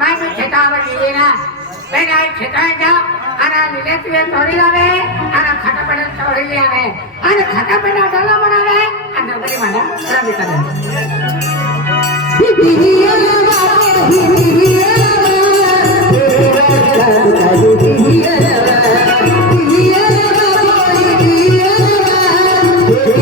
माझं खेटावर लिहिले ना मी काय खेटायचा आणि लिहिले तुझ्या चोरी लावे आणि खटापट चोरी लिहावे आणि खटापट डोला म्हणावे आणि नोकरी म्हणा रवी करावे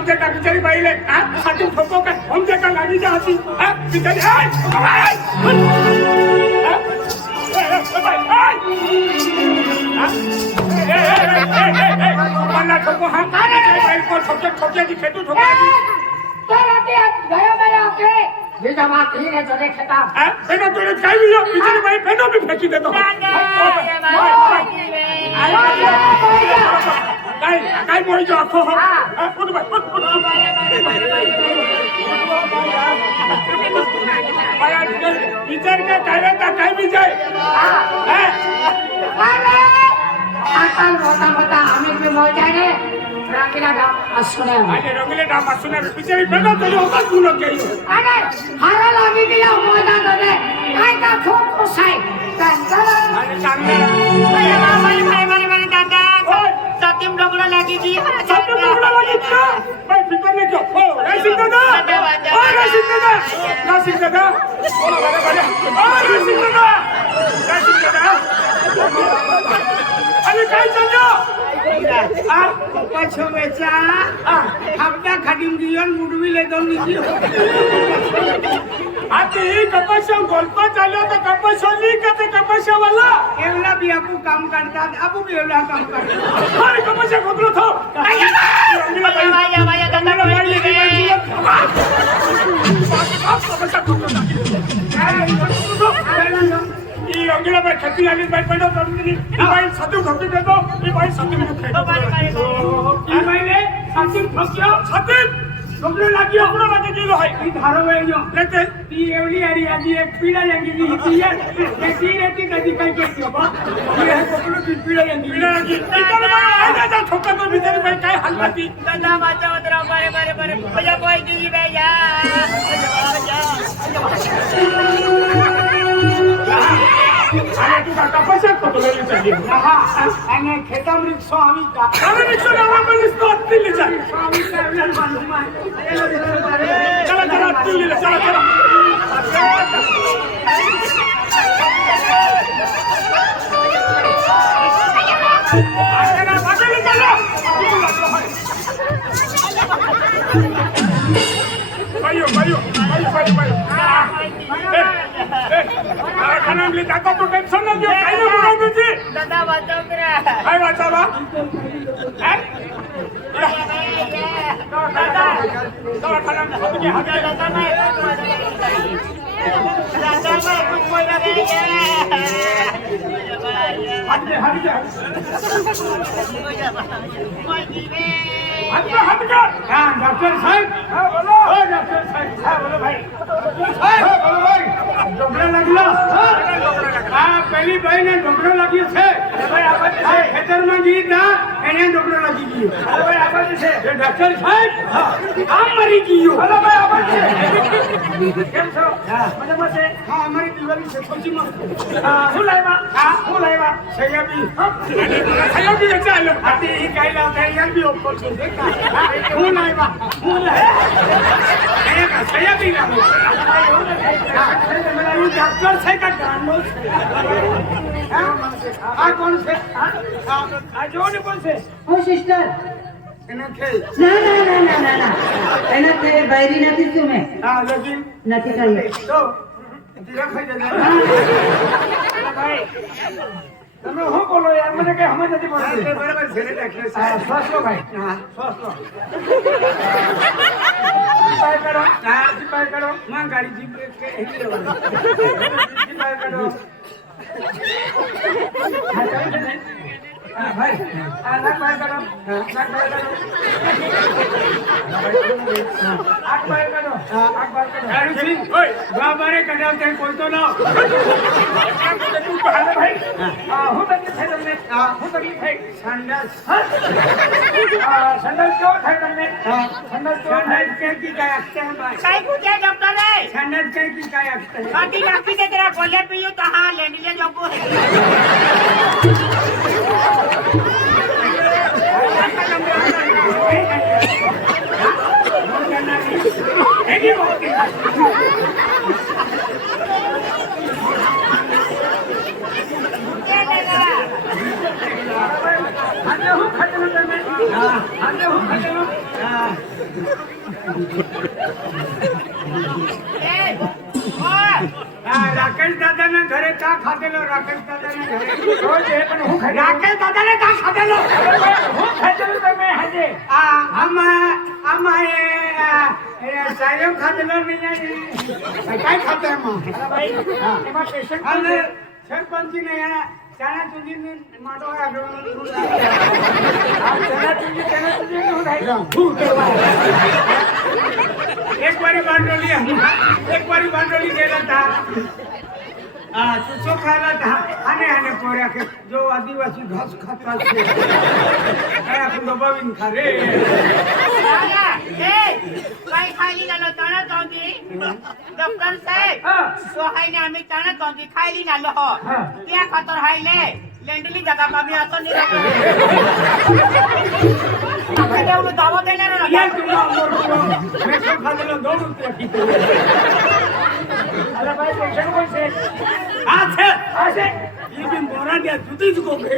आमच्या बिचारी बाईले साठून ठोको काय आमच्या का लागीच्या हाती बिचारी मला ठोको हा बाई को ठोके ठोक्याची खेटू ठोकायची फेंकी देतो তাই মরে যাও टीचर का टाइम का टाइम ही जाए আকাল মোটা মোটা আমি কি মজা রে? রাখিলা দাম আসুনে। আরে রগলে দাম আসুনে পিছাই বেটা তোর ওটা গুলো কে আরে হারাল আমি দিয়া মজা দনে কাইটা খুব খুশাই lasing dada! Ah, lasing dada! Lasing dada! Ah, lasing dada! Lasing dada! Ano kayo sa inyo? દાદા અરે કઈ ચાલ્યો આ પાછો વેચા આ ખાપતા ખાડી ગયો મુડવી લે દઉં નીકળ્યો આ તે કપાસ્યો ગોલપા ચાલ્યો તો કપાસ્યો ની કતે કપાસ્યો વાલા એવલા બી આપું કામ કરતા આપુ બી એવલા કામ કરતા અરે કપાસ્યો ગોતરો થો વાયા વાયા દાદા કોઈ ઈ અંગીલા ભાઈ ખેતી આલી এই রঙিলা ভাই খেতে আলি ভাই পেটো তন্দিনি এই ভাই সাথে ধকে দে তো এই ভাই সাথে মুখ খেটো পারে পারে এই ভাই। রে সাথে ধকিও সাথে লোকলে লাগি অকড়া বাজে দিল হয় এই ধারো ভাই নো। লেতে ती एवढी अरी आधी एक पिढा लागली ही ती त्याची रेती कधी काय करते पिढा लागली ठोका तो बिचारी बाई काय हलवती दादा माझ्या वदरा बरे बरे बरे माझ्या बाई दिली बाई या টাকা পয়সা কত লাগে চাই আমি খেতাম রিক্সা আমি আমি রিক্সা না আমি রিক্সা দিল্লি চাই আমি ট্রাভেলার বান্ধি মাই চলো চলো দিল্লি চলো চলো Vai, vai, vai, vai, vai. એલો દેખો બારે ચલા ચલા અત્તી લે ચલા ચલા આગળના ભાગેલી ચાલો. ભાઈઓ, ભાઈઓ, ભાઈઓ, ભાઈઓ, ભાઈઓ. એ, એ, દવાખાનામાં લઈ જાતા તો ટેન્શન ન લ્યો, કાંઈ ન બોલાવ નથી. દાદા વાંચો કરે કાંઈ વાંચાવા? હે? દાદા દવાખાનામાં સમજી હાજર. દાદા મેં દાદા મેં કુછ બોલા નહીં હાજર, હાજર. હાજર, હાજર. હા, ડોક્ટર સાહેબ. હા, બોલો. ઓ, ડોક્ટર સાહેબ. હા, બોલો ભાઈ. સાહેબ. હા, બોલો ભાઈ. લાગ્યો. હા. પેલી ભાઈને ઢોકળો લાગ્યો છે. ખેતરમાં ગઈ તા, એને ઢોકળો લાગી ગયો. એ ડોક્ટર સાહેબ. હા. આમ મરી ગયો. કેમ છો? મજામાં છે? હા, અમારી દિવાળી છે, ખુશીમાં. હા, શું લાવ્યા? હા, શું લાવ્યા? સૈયાબી. સૈયાબી વેચા આલો. એ કાંઈ લાવતા, સૈયાબી ઓપર છે. દેખા. શું લાવ્યા? શું લાવ્યા? એક સૈયાબી લાવો. હા, ડોક્ટર છે કે ગાંડો છે? આ કોણ છે? આ આ ને કોણ છે? હું સિસ્ટર છે. ના ના ના ના ના ના. એના તે બૈરી નથી શું મેં? હા, લગીન. નથી કરી તો. ભાઈ, તમે શું બોલો યાર? મને કઈ સમજ નથી પડતી. બરાબર છે ને ડોક્ટર શ્વાસ લો ભાઈ. હા. શ્વાસ લો સિપાઈ કરો હા. સિપાઈ કરો માં ગાડી જીપ કે હેલી લેવાની સિપાઈ કરો હા ચાલી કઢાવતે કોઈ તો ના હાલે ભાઈ હા તકલીફ થાય તમને હા તકલીફ કે કી કાય આપતે હે ભાઈ ને કે કી કાય તેરા કોલે પીયું તો હા, લેડી લે જોકો Hey! Boy! રાકેશ દાદાના ઘરે ચા ખાધેલો રાકેશ દાદાના ઘરે. રોજ એ પણ હું રાકેશ દાદાને ચા ખાધેલો? હું ખાધેલું તમે આજે. આ આમાં આમાં એ સાયો ખાધેલો નહીં કાઈ ખાતે એમાં? એમાં પેશન્ટ અને સરપંચી ને આ ચાણા માટો આવ્યો આ ચાણા ચૂંટી ચાણા હું કહેવાય એક વારી બાંડોલી ગયેલા હતા. ચૂસો ખાયેલા હતા? આને આને કોર્યા કે જો આદિવાસી ઘાસ ખાતા છે. કયા દબાવીને ખા રે કઈ ખાઈ લીધા તને તોંગી. ડોક્ટર સાહેબ હા. તો અમે તને તોંગી ખાઈ લીધા લો ત્યાં ખાતર હાઈ લે લેન્ડલી જગા પામી આતો ની કોણ છે આ છે આ છે એ બી મોરા ત્યાં જુદી જ કોકે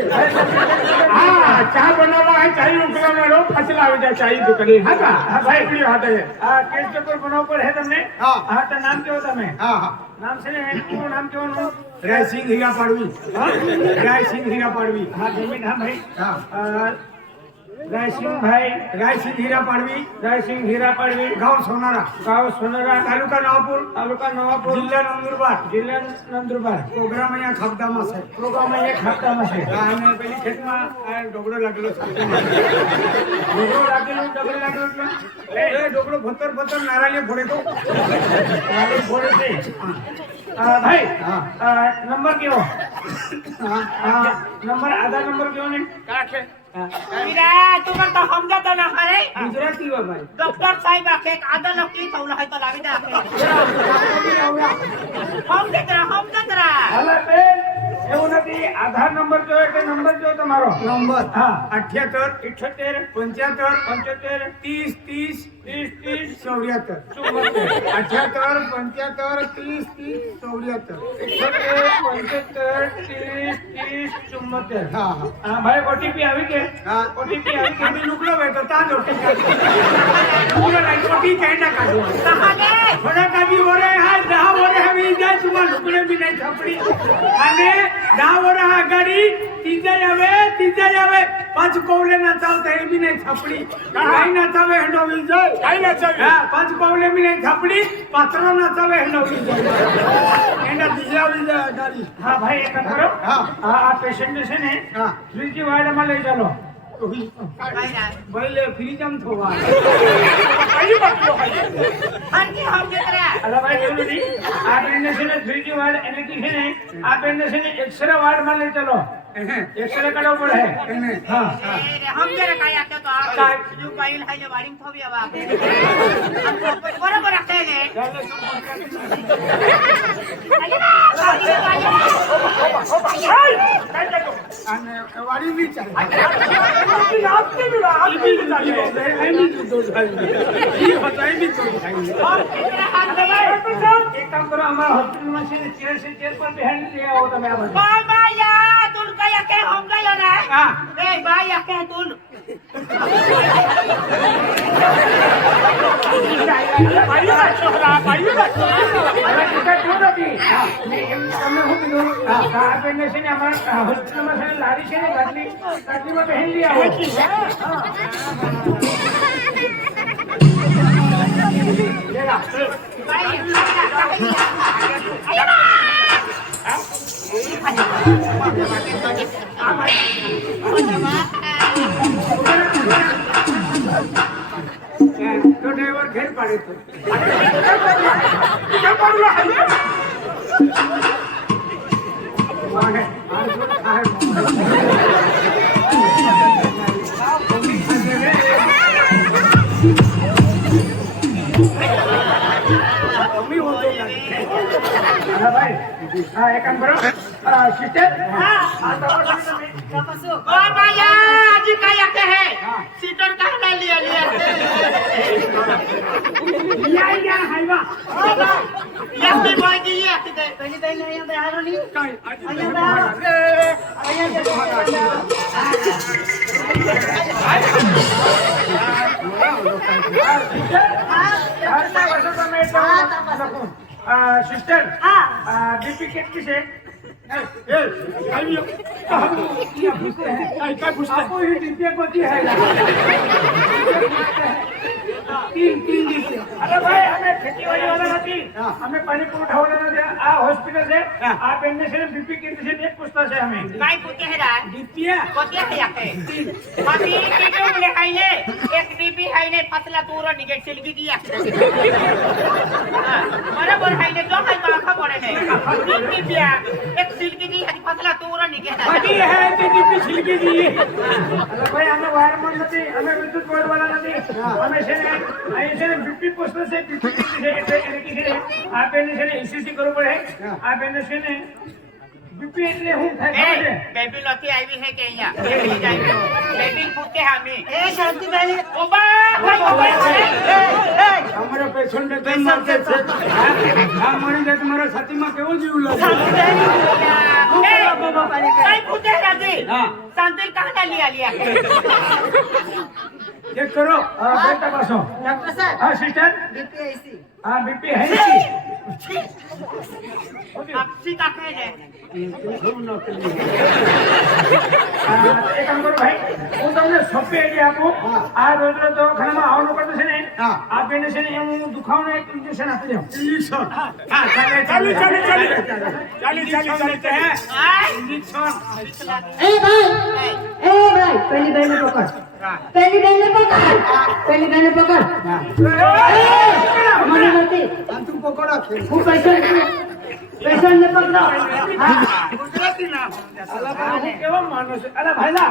હા. ચા બનાવવા આ ચાય ઉકળવા વાળો ફસલા આવી જાય ચાય દુકાની હા કા હા ભાઈ પીડી હાથે આ કેસ પેપર બનાવવા પડે હે તમને હા હા તો નામ કેવો તમે હા હા નામ છે ને પૂરું નામ કેવાનું રાયસિંહ હીરા પાડવી હા રાયસિંહ હીરા પાડવી હા જમીન હા ભાઈ હા. રાયસિંહભાઈ રાયસિંહ હીરા પાડવી રાયસિંહ હીરા પાડવી ગાંવ સોનારા. ગાંવ સોનારા તાલુકા નવાપુર. તાલુકા નવાપુર. જિલ્લા નંદુરબાર. જિલ્લા નંદુરબાર. પ્રોગ્રામ અહીંયા ખાપતામાં છે. પ્રોગ્રામ અહીંયા ખાપતામાં છે. અને પેલી ખેતમાં આ લાગેલો છે. ઢોકળો લાગેલો ઢોકળો લાગેલો એટલે? એ ભતર ભતર નારાયણ ફોડે તો. નારાયણ ફોડે છે. ભાઈ નંબર કેવો? નંબર આધાર નંબર કેવો ને? કાઠે. তোমার তো হমগা তো না হারে গুজরাট কি ভাই? ডক্টর সাহেব আখে আদা লকি তাউলা হয় তো লাবি দা আখে হমগা তরা হমগা তরা হলা એવું નથી. આધાર નંબર જોયો એટલે નંબર જોયો તમારો. નંબર. હા. અઠ્યાત્તર ઇઠ્યોતેર પંચ્યાત્તર પંચોતેર ત્રીસ ત્રીસ ત્રીસ ત્રીસ ચોર્યાત્તર અઠ્યાત્તર પંચ્યાત્તર ત્રીસ ત્રીસ ચોર્યાત્તર ઇઠ્યોતેર પંચોતેર ત્રીસ ત્રીસ ચુમ્મોતેર હા હા. ભાઈ ઓટીપી આવી કે હા. ઓટીપી આવી કે બી નુકલો હોય તો તાજ ઓટીપી પૂરો લાઈન ઓટી કઈ ના કાઢો કહાને થોડા કાઢી વરે હા દહા વરે હવે ઇજા તુમા લુકડે બી નહીં છપડી અને આવે પાંચ કોવલે ના ચાલતા એ બી નહીં છપડી. કઈ ના ચાવે હેંડો વી જાય કઈ ના ચાવી? હા પાંચ કોવલે બી નહીં છપડી પાત્રો ના ચાવે હેંડો વી જાય એના બીજા વી જાય આગાડી હા ભાઈ એક કરો. હા. આ પેશન્ટ છે ને હા. ત્રીજી વાર્ડમાં લઈ ચાલો. ભાઈ લે ફ્રી જમ થવા. હરકી હમ જતરા અલા ભાઈ જોયું નહીં આ બેનને છે ને ત્રીજી વાર્ડ એને કી છે ને આ બેનને છે ને એક્સરે લઈ ચાલો. એક્સરે કાઢવો પડે. હા. હમ જરા કાયા તો આ યુ કાઈલ હાઈલે વાડીમ થોબી આવા બરાબર એક કામ કરો અમારા હોસ્પિટલમાં છે ને ચેર છે ચેર પર બેહાડી લઈ આવો તમે આ કે હમ ગયો ના હા એ ભાઈ કે તુલ હવે ટીકા કેવું નથી? મેં એમ તમને શું કીધું? આ બેનને છે ને અમારા હોસ્પિટલમાં છે ને લારી છે ને બેહાડી આવો तो ड्रायव्हर घेर पाडतो कमी હા એક કામ કરો. સિસ્ટર હા. આ તો નમસ્તે ઓ માયા જી કયા કે હે? સિસ્ટર કા ના લે લે. યા યા હાઈવા ઓ ના યા તે બોય ગઈ યા તે તની તઈ ને યા દારો ની કઈ અહીંયા અહીંયા હા વર્ષો તમે sister. Ah. Ah, difficult. Hey, ¿qué hay? ¿Qué ¿Qué ¿Qué ¿Qué ¿Qué ¿Qué ¿Qué. BP કેટલી છે એ, આવ્યો. કાંઈ, કાંઈ પૂછતા. आपको ही डिब्बे को दी है તીન, તીન દિવસે. અરે ભાઈ અમે ખેતીવાડી વાળા નથી અમે પાણી પુરવઠાવાળા નથી આ હોસ્પિટલ છે હા. આ બેનને છે ને બીપી કેટલી છે ને એ પૂછતા છે અમે काय पुते है रा દીપિયા. कोते है या के अभी टीटू ले है ये एक डीबी है ने फसला तूर निके सिलगी की या बराबर है ने जो है माखा पड़े ने तीन डीबिया एक सिलगी की है फसला तूर निके હજી હે તે દીપી છિલકી દીએ. અરે ભાઈ અમે વાયરમેન નથી અમે વિદ્યુત બોર્ડ વાળા નથી અમે છે ને અહીં છે ને ફિફ્ટી પોસ્ટ છે ફિફ્ટી છે આ પેન છે ને એસીસી કરવું પડે. આ પેન છે ને બીપી એટલે હું થાય છે? બેબી લખી આવી છે કે અહીંયા? બેબી જાય બેબી પૂછે હામી. એ શાંતિભાઈ. ઓબા અમારો પેશન બે ત્રણ માર્કે છે. આ મળી જાય તમારા છાતીમાં કેવું જીવ લાગે. શાંતિભાઈ કઈ પૂછે રાજી. શાંતિ કાં લિયા લિયા ચેક કરો હા બે તપાસો ડોક્ટર સાહેબ હા સિસ્ટર બીપી એસી હા બીપી હે અક્ષી કાકે ને આ એક કામ કરો ભાઈ હું તમને સોંપી આઈડિયા આપું આ રોજ રોજ દવાખાનામાં આવવાનું કરતો છે ને હા. આ બેને છે ને એમ હું દુખાવાનું એક ઇન્જેક્શન આપી દઉં ઇન્જેક્શન. હા, ચાલે, ચાલે, ચાલે, ચાલે. ચાલે, ચાલે, ચાલે, ચાલે. આ ઇન્જેક્શન. એ ભાઈ એ ભાઈ પેલી બેન પકડ પેલી બેન પકડ. પેલી બેન પકડ. મને નથી. તું પકોડા હું પૈસા પકડો ગુજરાતી ના કેવો માણસ છે અરે ભાઈલા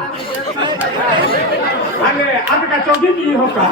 આપકા ચોકી હોકા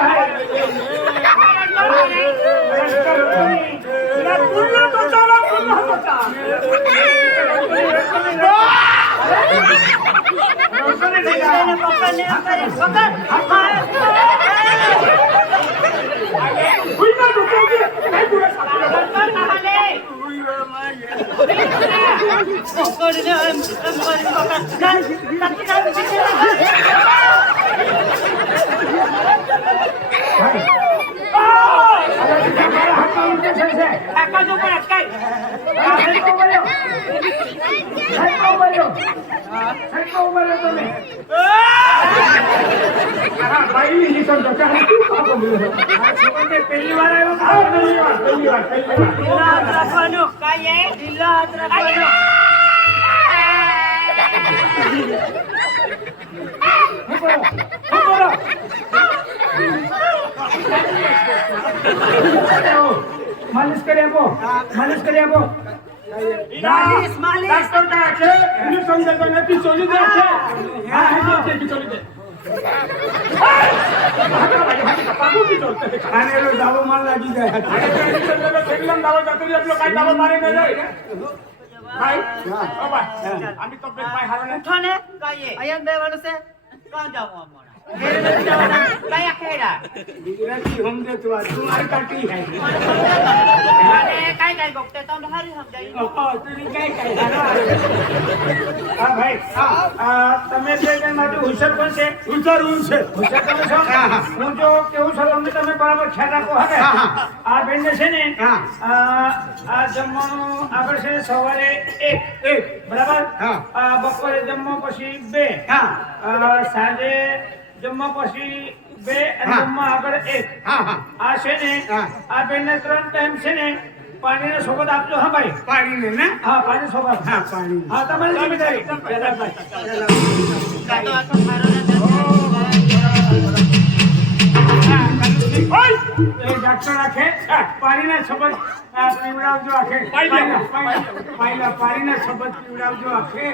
I'm going to go back to kau ini the પહેલી વાર આવ્યો પહેલી વાર પહેલી વાર રાખવાનું કાંઈ ઢીલા હાથ રાખવાનું માલિશ કરી આપો માલિશ કરી આપો માલિશ મારી તો ભાઈ હાલો બે વાળો I got one more. કયા ખેડા ગુજરાતી સમજે તું આ તું મારી કાકી હે. અને કાંઈ કાઈ ગોખતે તો હારી હા, તું કાંઈ કાંઈ હા ભાઈ તમે જે કંઈ માટે હુશર કોણ છે છે હુશર તમે છો હું જો કેવું છું તમને તમે બરાબર ખ્યાલ રાખો હવે આ બેન છે ને આ આ જમવાનું આગળ છે સવારે એક એક. બરાબર? બપોરે જમવા પછી બે. સાંજે જમવા પછી બે અને જમવા આગળ એક. આ છે ને આ બે ને ત્રણ ટાઈમ છે ને પાણી પાણીનો સોબત આપજો હા ભાઈ? પાણી ને? હા પાણી સોગત હા પાણી હા તમારી જિમ્મેદારી. ડાક્ટર આખે પાણીના શબ્દ પીવડાવજો આખે પાઈલા, પાણીના શબ્દ પીવડાવજો આખે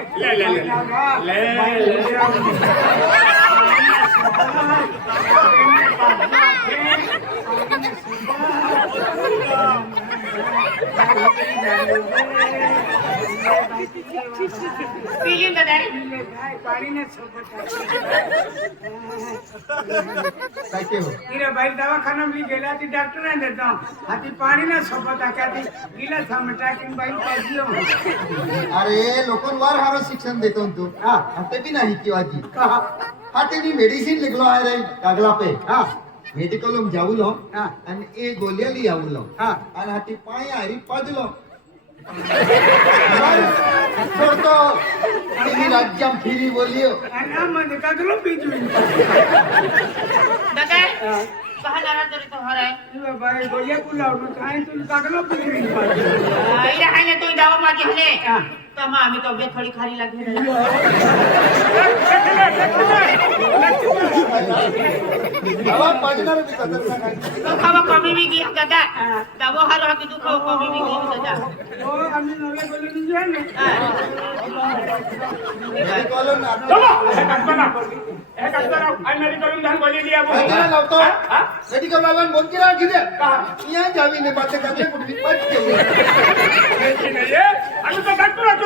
પાઈલા, લે. પીવડાવજો. પાણીના શબ્દ, એને પાછો આખે, પીલી બધા પાણીના શબ્દ હીરા ભાઈ દવાખાના બી ગયેલા હતી ડોક્ટર ને દેતા હાથી પાણીના શબ્દ આખ્યાથી ગીલા થામે ટાકીને ભાઈ પાડ્યો અરે લોકો વાર હારો શિક્ષણ દેતો તું. હા. હાતે બી મેડિસિન આ રે કાગલા પે હા. મેડિકલ જવું લો અને એ ગોલિયા લઈ આવું લો. અને હાથી પાણી હારી પદ લો. છોડતો એની રાજ્યમ ફીરી બોલ્યો અને આ મને કાગલો બીજું દાદા બહાર નારાજ કરી તો હરે ભાઈ ગોલિયા કુલાવનું કાંઈ તું કાગલો બીજું પાડ્યો ઈરા તો દાવા માંગે હલે. તમા અમે તો બે થોડી ખારી લાગે આવા પાડનાર બી કદર ના કાંઈ. તો ખાવા કમી બી ગઈ દાદા દાવો હારો હાકી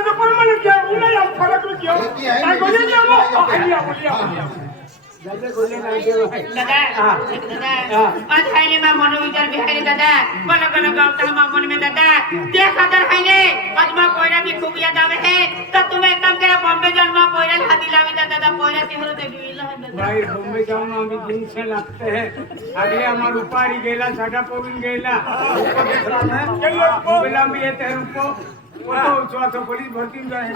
તો કોણ મને કે ઉલા યાર ફરક નું કે આ ગોલે ની આવો આલિયા બોલિયા बॉम्बे जाऊंगा अभी दिन से लगते हैं अरे हमार उपाड़ी गेला साडा पोगिन गेला बोला भी है तेरे को ચોથો પોલીસ ભરતી જાય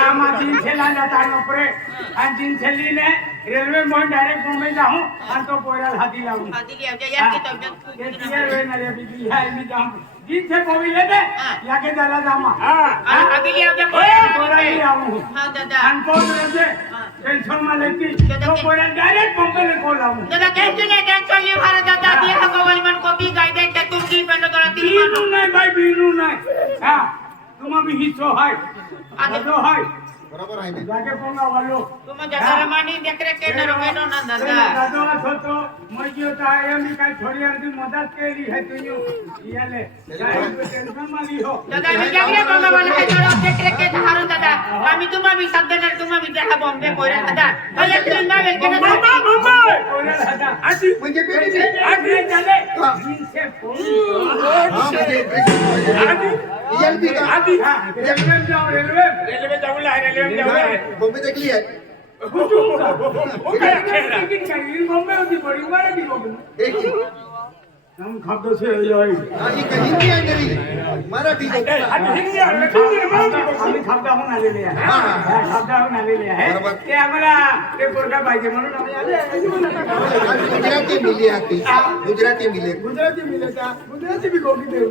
આમાં જીન છેલા જતા નોકરે આ જીન છેલ્લી ને રેલવે માં ડાયરેક્ટ મુંબઈ જાઉં આ તો પોયરા હાથી લાવું જીન છે કોવી લે દે લાગે દાલા જામા હા અભી લે આવજે પોયરા લઈ આવું હા દાદા અનકોમ રહેજે ટેન્શનમાં લેતી તો પોયરા ડાયરેક્ટ મુંબઈ ને કોલ આવું દાદા ટેન્શન ને ટેન્શન લે ભારત દાદા દે હગવલ બીનું નહીં ભાઈ બીનું નહીં. હા તમારું હિસ્સો હોય. બધો હાય. બરોબર આવી લાગે કોણ दादा તું મને કરમાની દેખરે કે ન રોકેનો ના દાદા દાદો છો તો મરજો તા એમ કાઈ છોડી આની મદદ કેલી હે તું ઈયાલે ટેન્શન માં લીહો દાદા મે કેકરે કોણ વાલો હે તો દેખરે કે ધારો દાદા আমি তোমার বিসাদ দেনার তোমার বিদেহা বম্বে কইরা দাদা ওই এক দিন না বেকে না বাবা বাবা কইরা দাদা আজি মুঝে বেরি আজি চলে জিনসে ফোন আজি आधी रेल्वे जाऊ रेल्वे रेल्वे जाऊला आहे रेल्वे जाऊला आहे. बॉम्बे देखली आहे. हो, मराठी. हिंदी आम्ही आलेले आहे. खापदाहून आलेले आहे. ते ते पोरगा पाहिजे म्हणून गुजराती मिले गुजराती मिले गुजराती मिले का गुजराती बी कोणी देऊ?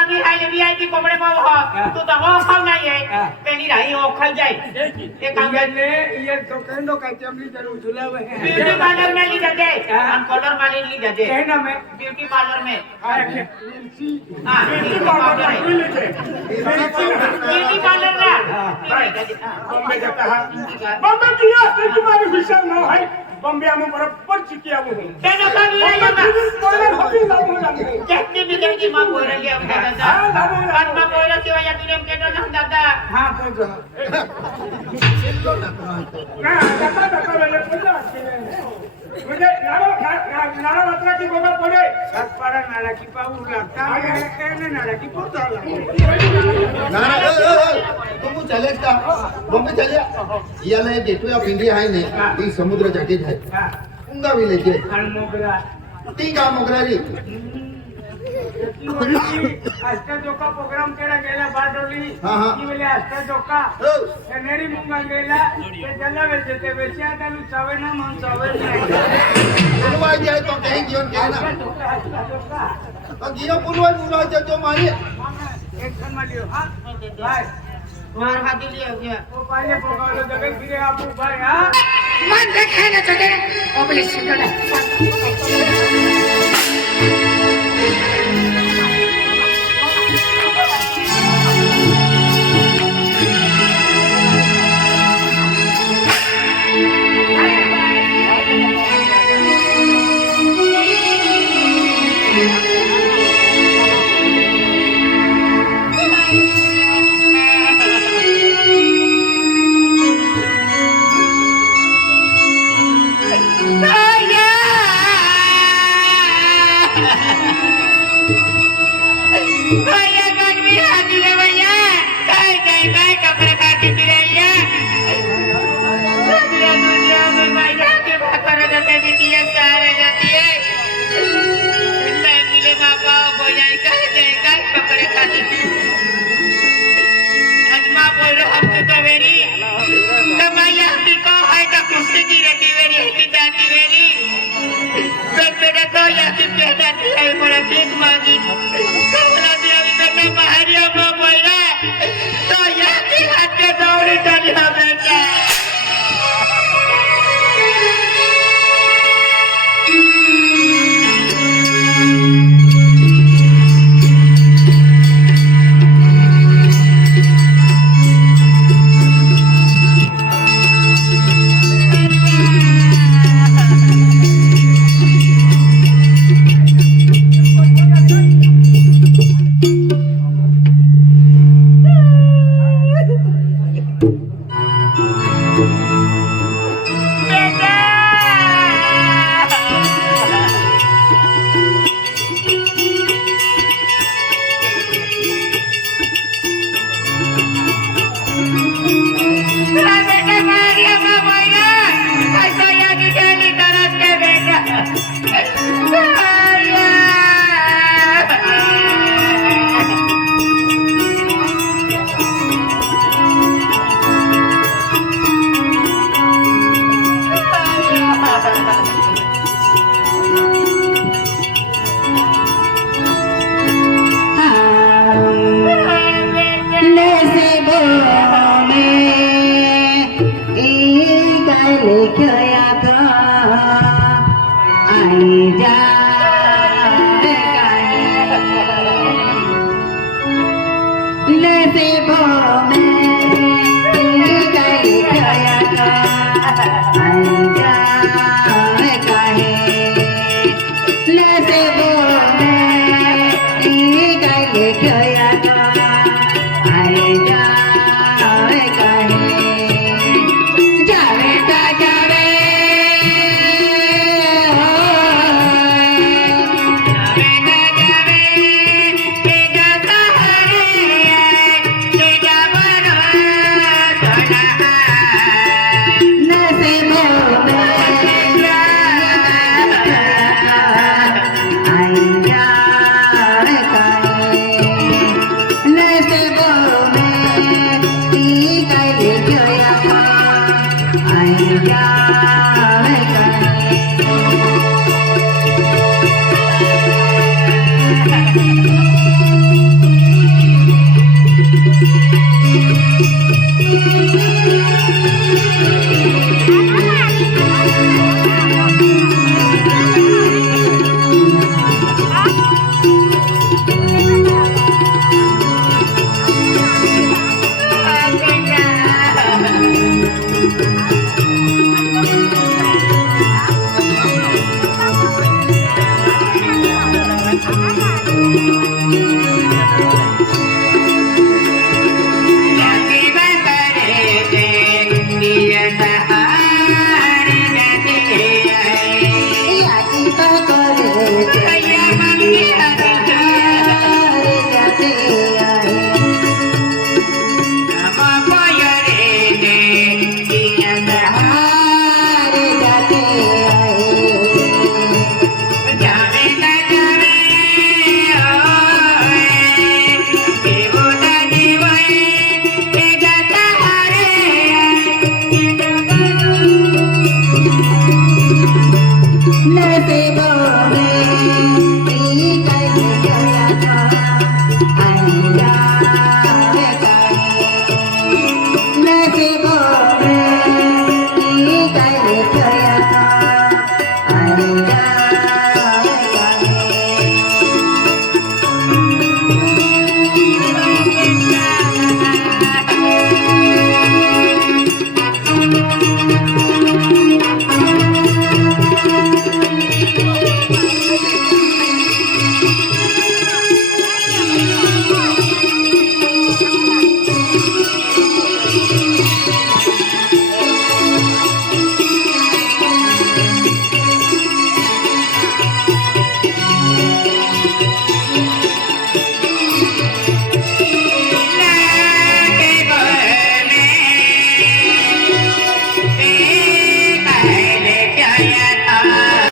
વીઆઈપી કોમડે માં હ તું તો ઓખાવ ના એ તેની રાઈ ઓખાવ જાય એ કામ એટલે ઈ તો કેનો કા ચમની જરૂર ઝુલાવે બ્યુટી પાર્લર મે લીધા દે આમ કોલર વાલી લીધા દે કેના મે બ્યુટી પાર્લર મે હા બ્યુટી પાર્લર બ્યુટી પાર્લર ના હા બોમ્બે જતા હા બોમ્બે જીઓ તમારી વિશાલ નો હાઈ बॉम्बे आम बराबर चुकी आऊ हूं दादा बाबू ले मां कोरल होती लाऊ लागे जत्ती भी जाएगी मां कोरल ले दादा हां लाऊ आज मां कोरल के वजह तू नेम केटो ना दादा हां कोई जो ना दादा दादा ले बोला म्हणजे नाडाची गोबा पडे. सातपाडा नाडाची पाऊस लागता नाडाची पोच बंबू चालेल का? याला गेटवे ऑफ इंडिया आहे ना ती समुद्र जागेत आहे. उंगा विलेज आहे. ती का मोगरा ಅಷ್ಟೊಕ್ಕ ಪ್ರೋಗ್ರಾಮ್ ಕೇಳಕ್ ಎಲ್ಲ ಬಾಟೋಲಿ ಇವೆಲ್ಲ ಅಷ್ಟೊಕ್ಕ ಕನ್ನಡಿ ಮುಂಗಂಗೆಲ್ಲ ಇದೆಲ್ಲ ಬೆಳ್ಸತ್ತೆ ಬೆಳೆಸಾಕಲು ಸವೆನ ಮನ್ ಸವೆನ પુલવાઈ જાય તો કઈ તો મારી. એક્શનમાં લ્યો હા. ભાઈ. માર હાથી લ્યો કે ઓ પાલે પોકાળો જગત ફિરે આપો ભાઈ હા. મન દેખાય ને જગત ઓબલી સિંગડા